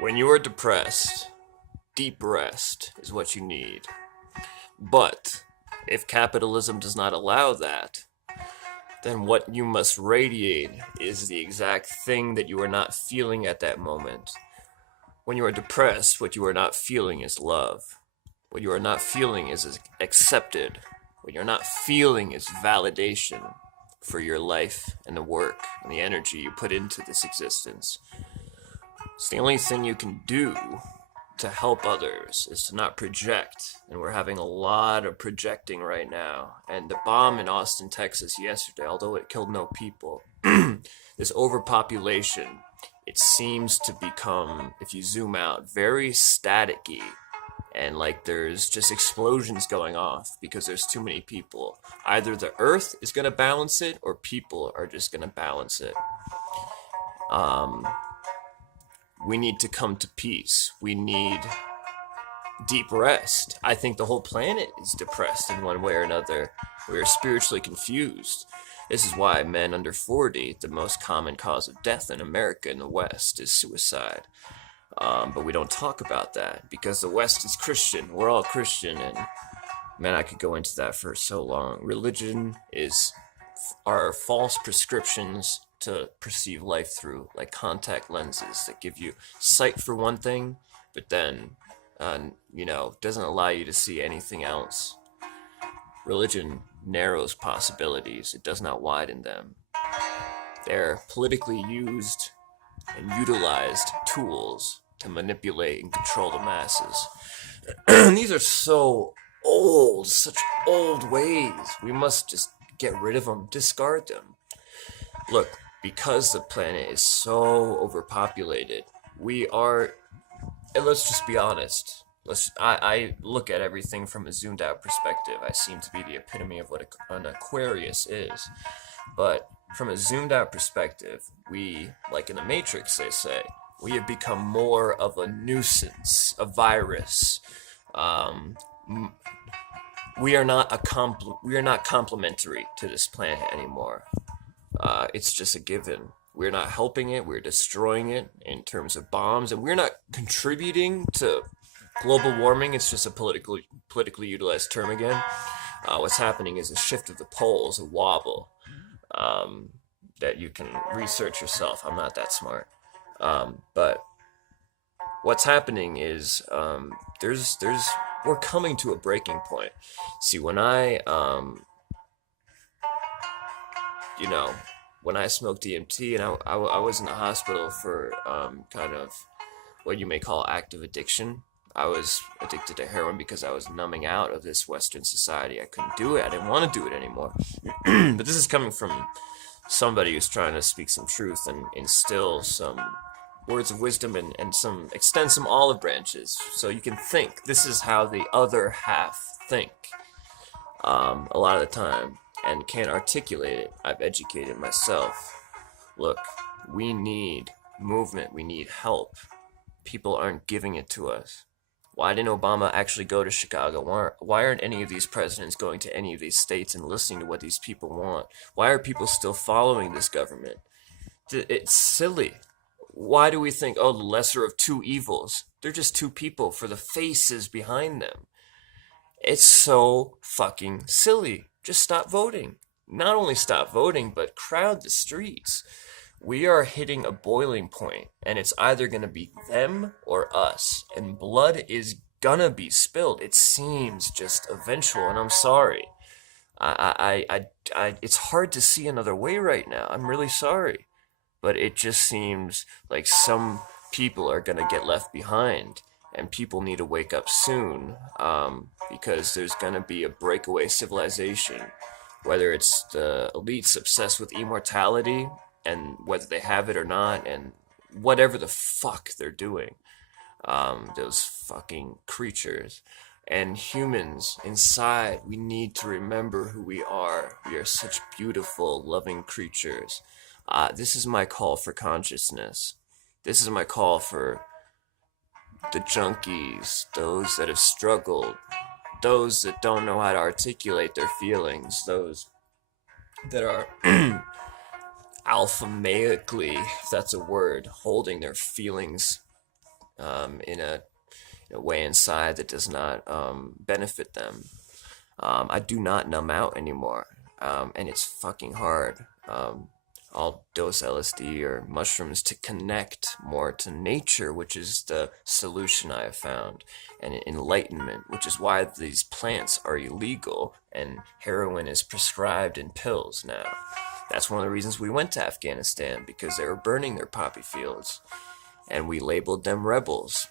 When you are depressed, deep rest is what you need. But if capitalism does not allow that, then what you must radiate is the exact thing that you are not feeling at that moment. When you are depressed, what you are not feeling is love. What you are not feeling is accepted. What you're not feeling is validation for your life and the work and the energy you put into this existence. It's the only thing you can do to help others is to not project. And we're having a lot of projecting right now. And the bomb in Austin, Texas yesterday, although it killed no people, this overpopulation, it seems to become, if you zoom out, very staticky. And like there's just explosions going off because there's too many people. Either the earth is going to balance it or people are just going to balance it. Um, we need to come to peace. We need deep rest. I think the whole planet is depressed in one way or another. We are spiritually confused. This is why men under 40, the most common cause of death in America in the West, is suicide. But we don't talk about that because the West is Christian. We're all Christian, and man, I could go into that for so long. Religion is our false prescriptions to perceive life through, like contact lenses that give you sight for one thing, but then, doesn't allow you to see anything else. Religion narrows possibilities, it does not widen them. They're politically used and utilized tools to manipulate and control the masses. These are so old, such old ways. We must just get rid of them, discard them. Look, because the planet is so overpopulated, we are, and let's just be honest. I look at everything from a zoomed out perspective. I seem to be the epitome of what an Aquarius is. But from a zoomed out perspective, we, like in the Matrix, they say, we have become more of a nuisance, a virus. We are not complementary to this planet anymore. It's just a given. We're not helping it. We're destroying it in terms of bombs, and we're not contributing to global warming. It's just a politically utilized term again. What's happening is a shift of the poles, a wobble. That you can research yourself. I'm not that smart. But what's happening is we're coming to a breaking point. See, when I smoked DMT and I was in the hospital for kind of what you may call active addiction. I was addicted to heroin because I was numbing out of this Western society. I couldn't do it. I didn't want to do it anymore. But this is coming from somebody who's trying to speak some truth and instill some words of wisdom and extend some olive branches so you can think. This is how the other half think a lot of the time and can't articulate it. I've educated myself. Look, we need movement. We need help. People aren't giving it to us. Why didn't Obama actually go to Chicago? Why aren't any of these presidents going to any of these states and listening to what these people want? Why are people still following this government? It's silly. Why do we think, oh, the lesser of two evils? They're just two people for the faces behind them. It's so fucking silly. Just stop voting. Not only stop voting, but crowd the streets. We are hitting a boiling point, and it's either going to be them or us, and blood is gonna be spilled. It seems just eventual, and I'm sorry. It's hard to see another way right now. I'm really sorry, but it just seems like some people are gonna get left behind, and people need to wake up soon, because there's gonna be a breakaway civilization, whether it's the elites obsessed with immortality and whether they have it or not, and whatever the fuck they're doing, those fucking creatures, and humans inside, we need to remember who we are. We are such beautiful, loving creatures. This is my call for consciousness. This is my call for the junkies, those that have struggled, those that don't know how to articulate their feelings, those that are alpha maically, if that's a word, holding their feelings in a way inside that does not benefit them. I do not numb out anymore, and it's fucking hard. I'll dose LSD or mushrooms to connect more to nature, which is the solution I have found, and enlightenment, which is why these plants are illegal and heroin is prescribed in pills now. That's one of the reasons we went to Afghanistan, because they were burning their poppy fields, and we labeled them rebels.